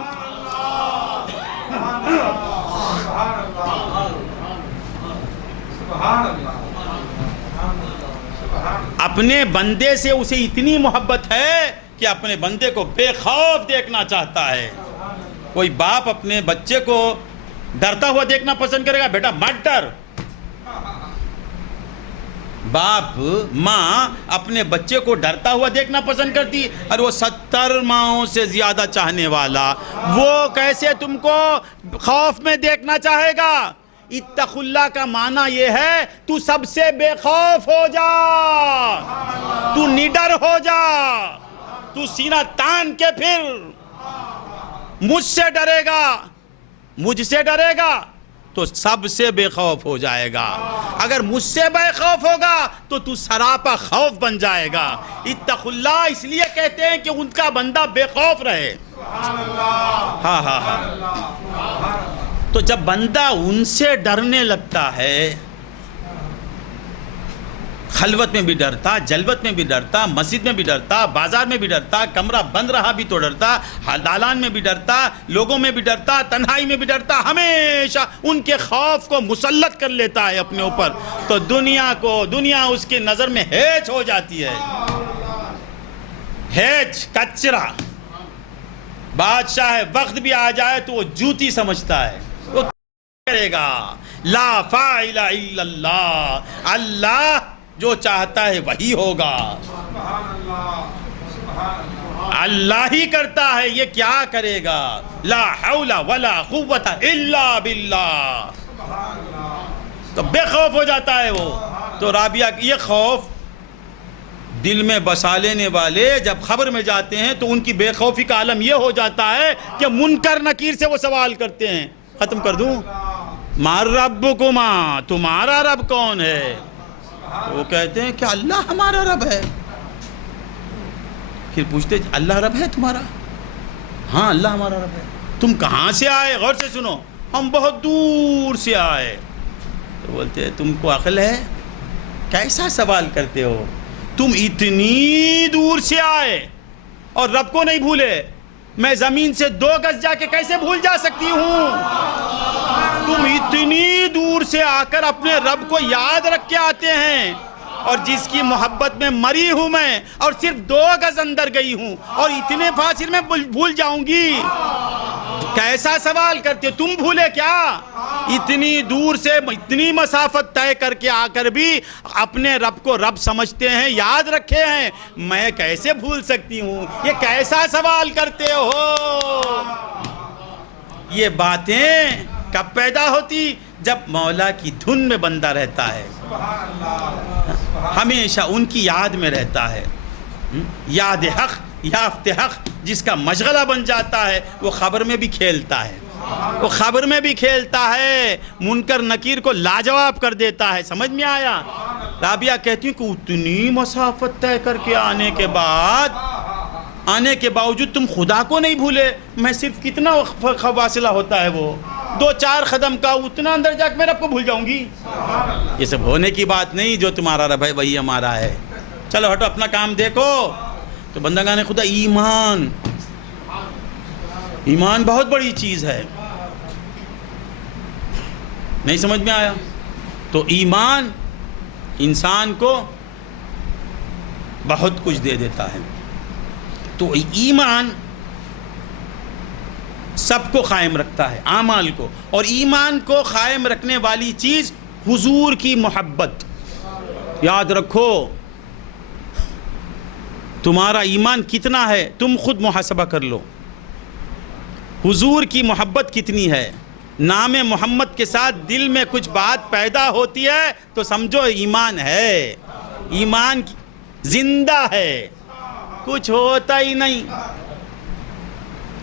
اپنے بندے سے اسے اتنی محبت ہے کہ اپنے بندے کو بے خوف دیکھنا چاہتا ہے. کوئی باپ اپنے بچے کو ڈرتا ہوا دیکھنا پسند کرے گا؟ بیٹا مت ڈر. باپ ماں اپنے بچے کو ڈرتا ہوا دیکھنا پسند کرتی، اور وہ 70 ماؤں سے زیادہ چاہنے والا وہ کیسے تم کو خوف میں دیکھنا چاہے گا؟ اتقوا اللہ کا معنی یہ ہے تو سب سے بے خوف ہو جا، تو نڈر ہو جا، تو سینہ تان کے پھر مجھ سے ڈرے گا، مجھ سے ڈرے گا تو سب سے بے خوف ہو جائے گا. اگر مجھ سے بے خوف ہوگا تو سراپا خوف بن جائے گا. اتقوا اللہ اس لیے کہتے ہیں کہ ان کا بندہ بے خوف رہے. ہاں. تو جب بندہ ان سے ڈرنے لگتا ہے، خلوت میں بھی ڈرتا، جلوت میں بھی ڈرتا، مسجد میں بھی ڈرتا، بازار میں بھی ڈرتا، کمرہ بند رہا بھی تو ڈرتا، دالان میں بھی ڈرتا، لوگوں میں بھی ڈرتا، تنہائی میں بھی ڈرتا، ہمیشہ ان کے خوف کو مسلط کر لیتا ہے اپنے اوپر، تو دنیا اس کی نظر میں ہیچ ہو جاتی ہے. ہیچ، کچرا. بادشاہ وقت بھی آ جائے تو وہ جوتی سمجھتا ہے. وہ کیا کرے گا؟ لا فاعل الا اللہ. اللہ جو چاہتا ہے وہی ہوگا. اللہ ہی کرتا ہے، یہ کیا کرے گا؟ لا حول ولا قوت الا باللہ. تو بے خوف ہو جاتا ہے وہ. تو رابعہ یہ خوف دل میں بسا لینے والے جب خبر میں جاتے ہیں تو ان کی بے خوفی کا عالم یہ ہو جاتا ہے کہ منکر نکیر سے وہ سوال کرتے ہیں. ختم کر دوں؟ مار ربکما، تمہارا رب کون ہے؟ وہ کہتے ہیں کہ اللہ ہمارا رب ہے. پھر پوچھتے اللہ رب ہے تمہارا؟ ہاں اللہ ہمارا رب ہے. تم کہاں سے آئے؟ غور سے سنو. ہم بہت دور سے آئے. تو بولتے ہیں تم کو عقل ہے؟ کیسا سوال کرتے ہو؟ تم اتنی دور سے آئے اور رب کو نہیں بھولے. میں زمین سے 2 گز جا کے کیسے بھول جا سکتی ہوں؟ تم اتنی دور سے آ کر اپنے رب کو یاد رکھ کے آتے ہیں، اور جس کی محبت میں مری ہوں میں، اور صرف 2 گز اندر گئی ہوں، اور اتنے فاصل میں بھول جاؤں گی؟ کیسا سوال کرتے؟ تم بھولے کیا؟ اتنی دور سے اتنی مسافت طے کر کے آ کر بھی اپنے رب کو رب سمجھتے ہیں، یاد رکھے ہیں. میں کیسے بھول سکتی ہوں؟ یہ کیسا سوال کرتے ہو؟ یہ باتیں کب پیدا ہوتی؟ جب مولا کی دھن میں بندہ رہتا ہے، ہمیشہ ان کی یاد میں رہتا ہے. یاد حق، یافت حق جس کا مشغلہ بن جاتا ہے وہ خبر میں بھی کھیلتا ہے، وہ خبر میں بھی کھیلتا ہے، منکر نکیر کو لاجواب کر دیتا ہے. سمجھ میں آیا؟ رابعہ کہتی ہوں کہ اتنی مسافت طے کر کے آنے کے باوجود تم خدا کو نہیں بھولے. میں صرف کتنا فاصلہ ہوتا ہے وہ 2-4 قدم کا، اتنا اندر جا کے میں رب کو بھول جاؤں گی؟ یہ سب ہونے کی بات نہیں. جو تمہارا رب ہے وہی ہمارا ہے. چلو ہٹو اپنا کام دیکھو. تو بندگان خدا ایمان بہت بڑی چیز ہے. نہیں سمجھ میں آیا؟ تو ایمان انسان کو بہت کچھ دے دیتا ہے. تو ایمان سب کو قائم رکھتا ہے، اعمال کو. اور ایمان کو قائم رکھنے والی چیز حضور کی محبت. یاد رکھو تمہارا ایمان کتنا ہے تم خود محاسبہ کر لو. حضور کی محبت کتنی ہے. نام محمد کے ساتھ دل میں کچھ بات پیدا ہوتی ہے تو سمجھو ایمان ہے, ایمان زندہ ہے, کچھ ہوتا ہی نہیں.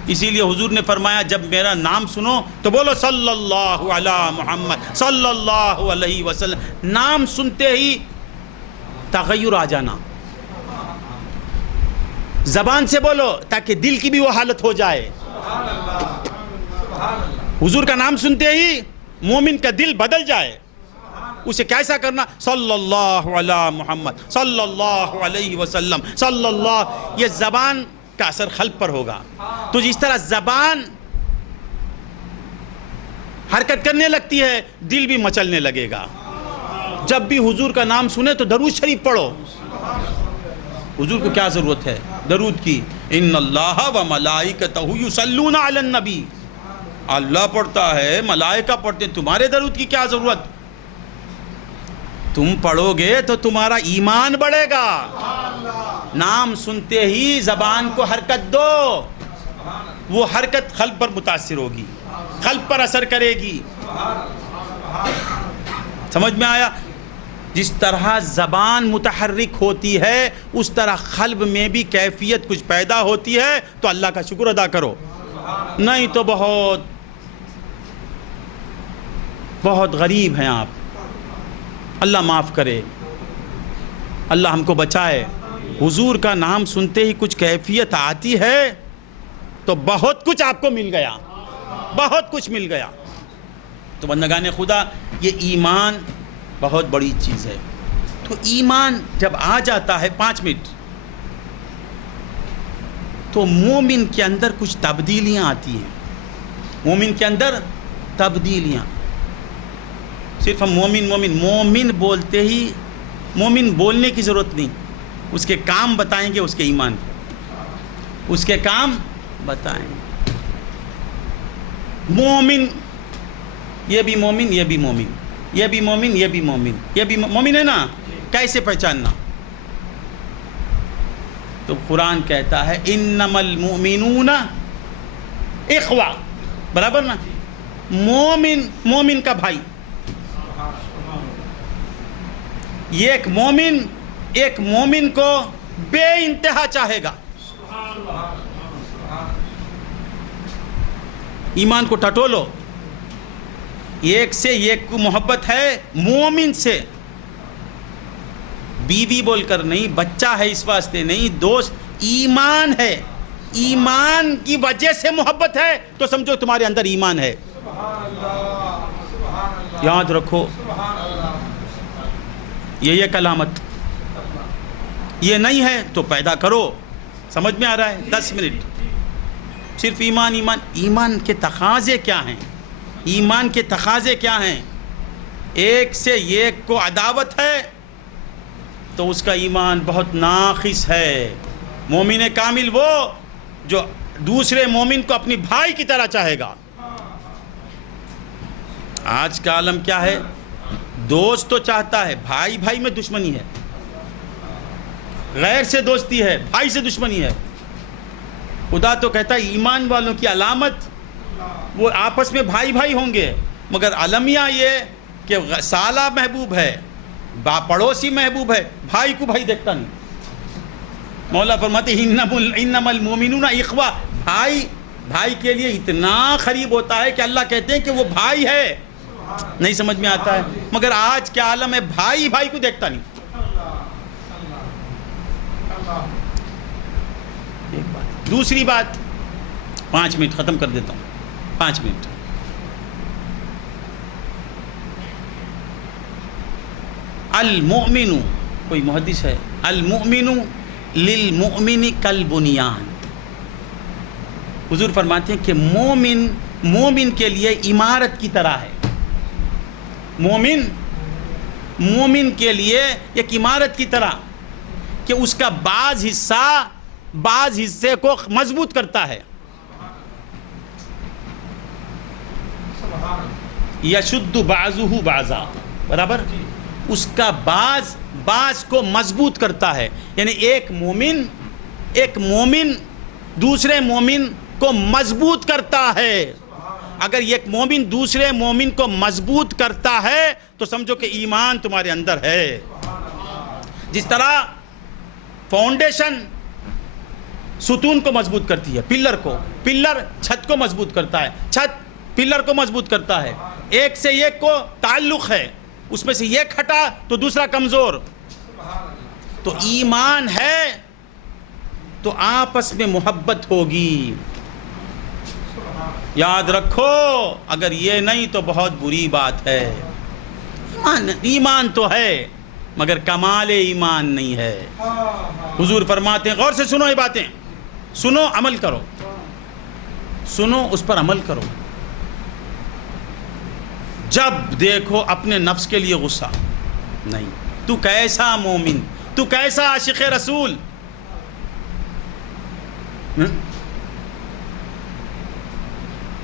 اسی لیے حضور نے فرمایا جب میرا نام سنو تو بولو صلی اللہ علی محمد صلی اللہ علیہ وسلم. نام سنتے ہی تغیر آ جانا, زبان سے بولو تاکہ دل کی بھی وہ حالت ہو جائے. حضور کا نام سنتے ہی مومن کا دل بدل جائے. اسے کیسا کرنا؟ صلی اللہ علی محمد صلی اللہ علیہ وسلم صلی اللہ. یہ زبان کا اثر قلب پر ہوگا. تو جس طرح زبان حرکت کرنے لگتی ہے دل بھی مچلنے لگے گا. جب بھی حضور کا نام سنے تو درود شریف پڑھو. حضور کو کیا ضرورت ہے درود کی؟ ان اللہ و ملائکتہ یصلون علی النبی. اللہ پڑھتا ہے, ملائکہ پڑھتے ہیں, تمہارے درود کی کیا ضرورت؟ تم پڑھو گے تو تمہارا ایمان بڑھے گا. نام سنتے ہی زبان کو حرکت دو, وہ حرکت قلب پر متاثر ہوگی, قلب پر اثر کرے گی. سمجھ میں آیا؟ جس طرح زبان متحرک ہوتی ہے اس طرح قلب میں بھی کیفیت کچھ پیدا ہوتی ہے. تو اللہ کا شکر ادا کرو, نہیں تو بہت غریب ہیں آپ. اللہ معاف کرے, اللہ ہم کو بچائے. حضور کا نام سنتے ہی کچھ کیفیت آتی ہے تو بہت کچھ آپ کو مل گیا, بہت کچھ مل گیا. تو بندگان خدا, یہ ایمان بہت بڑی چیز ہے. تو ایمان جب آ جاتا ہے 5 منٹ تو مومن کے اندر کچھ تبدیلیاں آتی ہیں. مومن کے اندر تبدیلیاں, صرف ہم مومن بولتے ہی, مومن بولنے کی ضرورت نہیں, اس کے کام بتائیں گے. اس کے ایمان اس کے کام بتائیں گے. مومن, یہ بھی مومن, یہ بھی مومن, یہ بھی مومن, یہ بھی مومن, یہ بھی مومن ہے نا. کیسے پہچاننا؟ تو قرآن کہتا ہے انما المؤمنون اخوہ, برابر نا. مومن کا بھائی. یہ ایک مومن کو بے انتہا چاہے گا. ایمان کو ٹٹولو. ایک سے ایک کو محبت ہے مومن سے, بیوی بول کر نہیں, بچہ ہے اس واسطے نہیں, دوست. ایمان ہے, ایمان کی وجہ سے محبت ہے تو سمجھو تمہارے اندر ایمان ہے. یاد رکھو یہ علامت. یہ نہیں ہے تو پیدا کرو. سمجھ میں آ رہا ہے؟ 10 منٹ صرف ایمان کے تقاضے کیا ہیں؟ ایمان کے تقاضے کیا ہیں؟ ایک سے ایک کو عداوت ہے تو اس کا ایمان بہت ناقص ہے. مومن کامل وہ جو دوسرے مومن کو اپنی بھائی کی طرح چاہے گا. آج کا عالم کیا ہے؟ دوست تو چاہتا ہے, بھائی میں دشمنی ہے. غیر سے دوستی ہے, بھائی سے دشمنی ہے. خدا تو کہتا ہے ایمان والوں کی علامت وہ آپس میں بھائی ہوں گے, مگر المیہ یہ کہ سالہ محبوب ہے, پڑوسی محبوب ہے, بھائی کو بھائی دیکھتا نہیں. مولا فرماتے انما المؤمنون اخوہ. بھائی کے لیے اتنا قریب ہوتا ہے کہ اللہ کہتے ہیں کہ وہ بھائی ہے. نہیں سمجھ میں آتا ہے, مگر آج کیا عالم ہے, بھائی کو دیکھتا نہیں. ایک بات. دوسری بات, 5 منٹ ختم کر دیتا ہوں, 5 منٹ. المؤمن, کوئی محدث ہے, المؤمن للمؤمن کالبنیان. حضور فرماتے ہیں کہ مومن کے لیے عمارت کی طرح ہے. مومن کے لیے ایک عمارت کی طرح کہ اس کا بعض حصے کو مضبوط کرتا ہے. یشد بعضہ بعضا, برابر, اس کا بعض کو مضبوط کرتا ہے. یعنی ایک مومن ایک مومن دوسرے مومن کو مضبوط کرتا ہے. اگر ایک مومن دوسرے مومن کو مضبوط کرتا ہے تو سمجھو کہ ایمان تمہارے اندر ہے. جس طرح فاؤنڈیشن ستون کو مضبوط کرتی ہے، پلر چھت کو مضبوط کرتا ہے، چھت پلر کو مضبوط کرتا ہے. ایک سے ایک کو تعلق ہے، اس میں سے ایک ہٹا تو دوسرا کمزور. تو ایمان ہے تو آپس میں محبت ہوگی. یاد رکھو، اگر یہ نہیں تو بہت بری بات ہے. ایمان تو ہے مگر کمال ایمان نہیں ہے. حضور فرماتے ہیں، غور سے سنو یہ باتیں، سنو عمل کرو، سنو اس پر عمل کرو. جب دیکھو اپنے نفس کے لیے غصہ نہیں. تو کیسا مومن، تو کیسا عاشق رسول.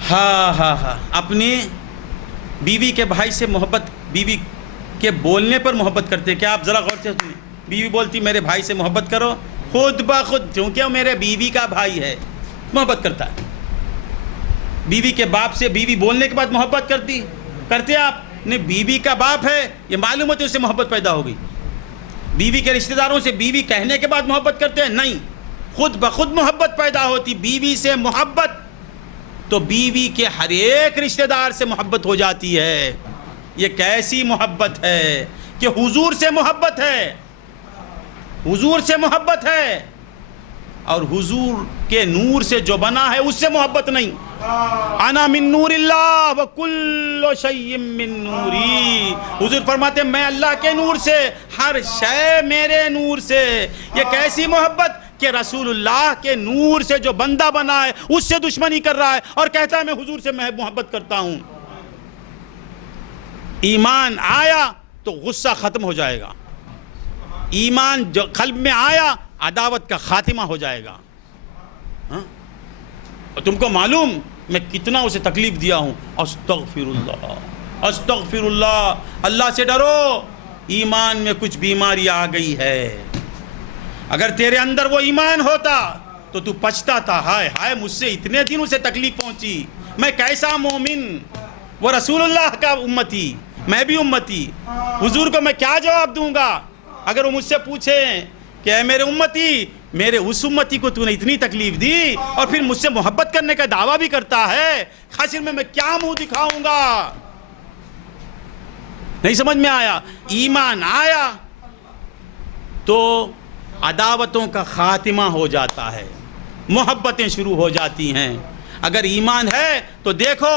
ہاں اپنی بیوی کے بھائی سے محبت، بیوی کے بولنے پر محبت کرتے. کیا آپ ذرا غور سے سنیں، بیوی بولتی میرے بھائی سے محبت کرو، خود بخود کیونکہ وہ میرے بیوی کا بھائی ہے محبت کرتا ہے. بیوی کے باپ سے بیوی بولنے کے بعد محبت کرتے آپ نے. بیوی کا باپ ہے یہ معلوم ہوتی ہے اس سے محبت پیدا ہو گئی. بیوی کے رشتہ داروں سے بیوی کہنے کے بعد محبت کرتے ہیں نہیں، خود بخود محبت پیدا ہوتی. بیوی سے محبت تو بیوی کے ہر ایک رشتہ دار سے محبت ہو جاتی ہے. یہ کیسی محبت ہے کہ حضور سے محبت ہے، حضور سے محبت ہے، اور حضور کے نور سے جو بنا ہے اس سے محبت نہیں. انا من نور اللہ وکل شیء من نوری. حضور فرماتے ہیں میں اللہ کے نور سے، ہر شے میرے نور سے. یہ کیسی محبت کہ رسول اللہ کے نور سے جو بندہ بنا ہے اس سے دشمنی کر رہا ہے اور کہتا ہے میں حضور سے محبت کرتا ہوں. ایمان آیا تو غصہ ختم ہو جائے گا. ایمان جو قلب میں آیا عداوت کا خاتمہ ہو جائے گا. اور تم کو معلوم میں کتنا اسے تکلیف دیا ہوں. استغفر اللہ، استغفر اللہ. اللہ سے ڈرو. ایمان میں کچھ بیماری آ گئی ہے. اگر تیرے اندر وہ ایمان ہوتا تو تو پچھتا تھا، ہائے ہائے مجھ سے اتنے دن اسے تکلیف پہنچی، میں کیسا مومن. وہ رسول اللہ کا امتی، میں بھی امتی. حضور کو میں کیا جواب دوں گا اگر وہ مجھ سے پوچھیں کہ اے میرے امتی، میرے اس امتی کو تو نے اتنی تکلیف دی اور پھر مجھ سے محبت کرنے کا دعویٰ بھی کرتا ہے، حشر میں کیا منہ دکھاؤں گا. نہیں سمجھ میں آیا. ایمان آیا تو عداوتوں کا خاتمہ ہو جاتا ہے، محبتیں شروع ہو جاتی ہیں. اگر ایمان ہے تو دیکھو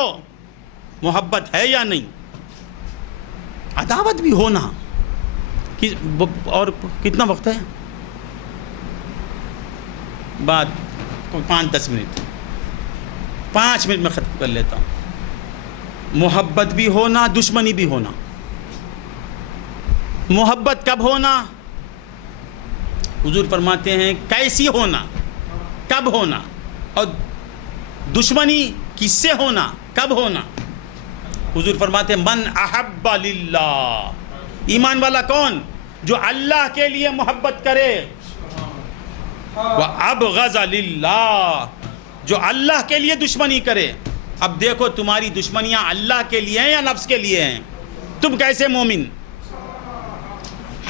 محبت ہے یا نہیں. عداوت بھی ہونا. اور کتنا وقت ہے؟ بعد 5-10 منٹ، 5 منٹ میں ختم کر لیتا ہوں. محبت بھی ہونا، دشمنی بھی ہونا. محبت کب ہونا؟ حضور فرماتے ہیں کیسی ہونا، کب ہونا، اور دشمنی کس سے ہونا، کب ہونا. حضور فرماتے ہیں من احب للہ. ایمان والا کون؟ جو اللہ کے لیے محبت کرے. وَأَبْغَضَ لِلَّهِ. جو اللہ کے لیے دشمنی کرے. اب دیکھو تمہاری دشمنیاں اللہ کے لیے ہیں یا نفس کے لیے ہیں؟ تم کیسے مومن؟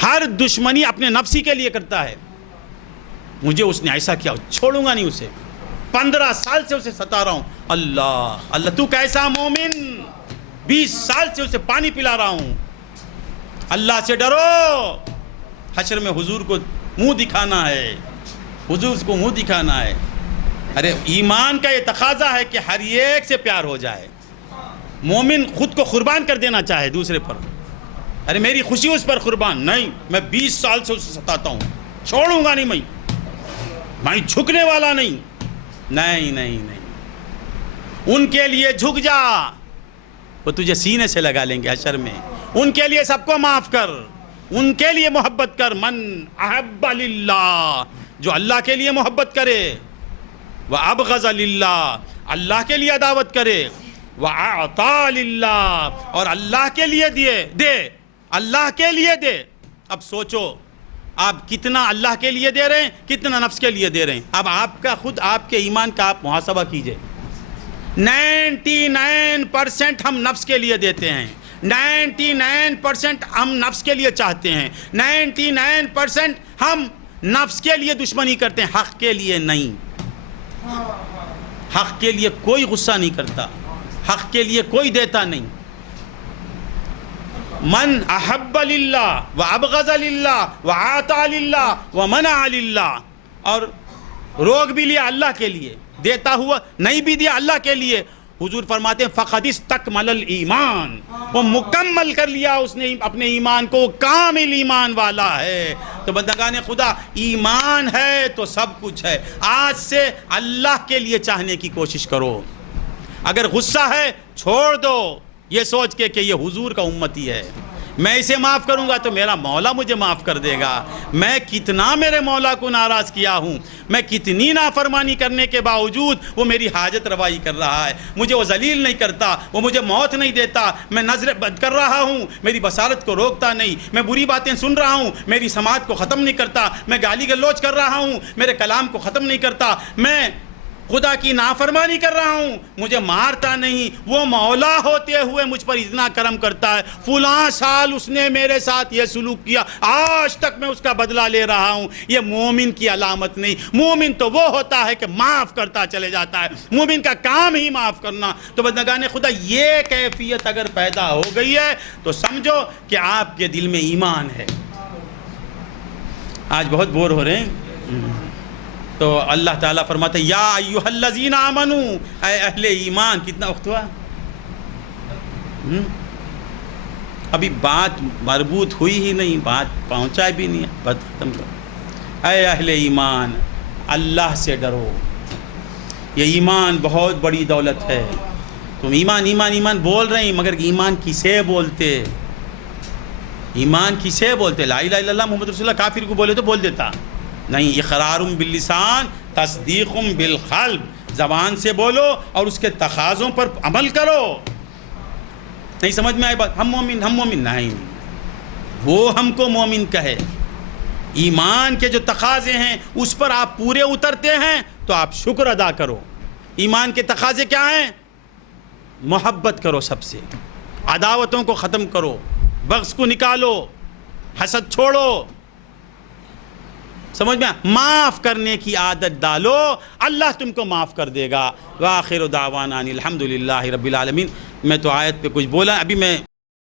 ہر دشمنی اپنے نفسی کے لیے کرتا ہے. مجھے اس نے ایسا کیا، چھوڑوں گا نہیں اسے، 15 سال سے اسے ستا رہا ہوں. اللہ اللہ، تو کیسا مومن؟ 20 سال سے اسے پانی پلا رہا ہوں. اللہ سے ڈرو. حشر میں حضور کو منہ دکھانا ہے، حضور کو منہ دکھانا ہے. ارے ایمان کا یہ تقاضا ہے کہ ہر ایک سے پیار ہو جائے. مومن خود کو قربان کر دینا چاہے دوسرے پر. ارے میری خوشی اس پر قربان نہیں، میں 20 سال سے اسے ستاتا ہوں، چھوڑوں گا نہیں. میں جھکنے والا نہیں. نہیں نہیں نہیں، ان کے لیے جھک جا، وہ تجھے سینے سے لگا لیں گے حشر میں. ان کے لیے سب کو معاف کر، ان کے لیے محبت کر. من احب للہ. جو اللہ کے لیے محبت کرے. وَأَبْغَضَ لِلَّهِ. اللہ کے لیے عداوت کرے. وَأَعْطَى لِلَّهِ. اور اللہ کے لیے دے. اللہ کے لیے دے. اب سوچو آپ کتنا اللہ کے لیے دے رہے ہیں، کتنا نفس کے لیے دے رہے ہیں. اب آپ کا خود آپ کے ایمان کا آپ محاسبہ کیجئے. 99% ہم نفس کے لیے دیتے ہیں، 99% ہم نفس کے لیے چاہتے ہیں، 99% ہم نفس کے لیے دشمنی کرتے ہیں، حق کے لیے نہیں. حق کے لیے کوئی غصہ نہیں کرتا، حق کے لیے کوئی دیتا نہیں. من احب للہ وابغض للہ وعاطى للہ ومنع للہ، اور روک بھی لیا اللہ کے لیے، دیتا ہوا نہیں بھی دیا اللہ کے لیے. حضور فرماتے ہیں فقد استکمل الایمان، وہ مکمل کر لیا اس نے اپنے ایمان کو، کامل ایمان والا ہے. تو بندگان خدا، ایمان ہے تو سب کچھ ہے. آج سے اللہ کے لیے چاہنے کی کوشش کرو. اگر غصہ ہے چھوڑ دو، یہ سوچ کے کہ یہ حضور کا امتی ہے، میں اسے معاف کروں گا تو میرا مولا مجھے معاف کر دے گا. میں کتنا میرے مولا کو ناراض کیا ہوں، میں کتنی نافرمانی کرنے کے باوجود وہ میری حاجت روائی کر رہا ہے، مجھے وہ ذلیل نہیں کرتا، وہ مجھے موت نہیں دیتا. میں نظر بد کر رہا ہوں، میری بصارت کو روکتا نہیں. میں بری باتیں سن رہا ہوں، میری سماعت کو ختم نہیں کرتا. میں گالی گلوچ کر رہا ہوں، میرے کلام کو ختم نہیں کرتا. میں خدا کی نافرمانی کر رہا ہوں، مجھے مارتا نہیں. وہ مولا ہوتے ہوئے مجھ پر اتنا کرم کرتا ہے. فلاں سال اس نے میرے ساتھ یہ سلوک کیا، آج تک میں اس کا بدلہ لے رہا ہوں. یہ مومن کی علامت نہیں. مومن تو وہ ہوتا ہے کہ معاف کرتا چلے جاتا ہے، مومن کا کام ہی معاف کرنا. تو بندگان خدا، یہ کیفیت اگر پیدا ہو گئی ہے تو سمجھو کہ آپ کے دل میں ایمان ہے. آج بہت بور ہو رہے ہیں. تو اللہ تعالیٰ فرماتے ہیں یا ایھا الذین آمنوا، اے اہل ایمان. کتنا وقت ہوا؟ ابھی بات مربوط ہوئی ہی نہیں، بات پہنچا بھی نہیں، بات ختم کرو. اے اہل ایمان، اللہ سے ڈرو. یہ ایمان بہت بڑی دولت ہے. تم ایمان ایمان ایمان بول رہے ہیں، مگر ایمان کسے بولتے؟ ایمان کسے بولتے؟ لا الہ الا اللہ محمد رسول اللہ کافر کو بولے تو بول دیتا نہیں. اقرار باللسان تصدیق بالقلب، زبان سے بولو اور اس کے تقاضوں پر عمل کرو. نہیں سمجھ میں آئی بات؟ ہم مومن نہیں، وہ ہم کو مومن کہے. ایمان کے جو تقاضے ہیں اس پر آپ پورے اترتے ہیں تو آپ شکر ادا کرو. ایمان کے تقاضے کیا ہیں؟ محبت کرو سب سے، عداوتوں کو ختم کرو، بغض کو نکالو، حسد چھوڑو. سمجھ میں؟ معاف کرنے کی عادت ڈالو، اللہ تم کو معاف کر دے گا. وآخر دعوانا الحمدللہ رب العالمین. میں تو آیت پہ کچھ بولا، ابھی میں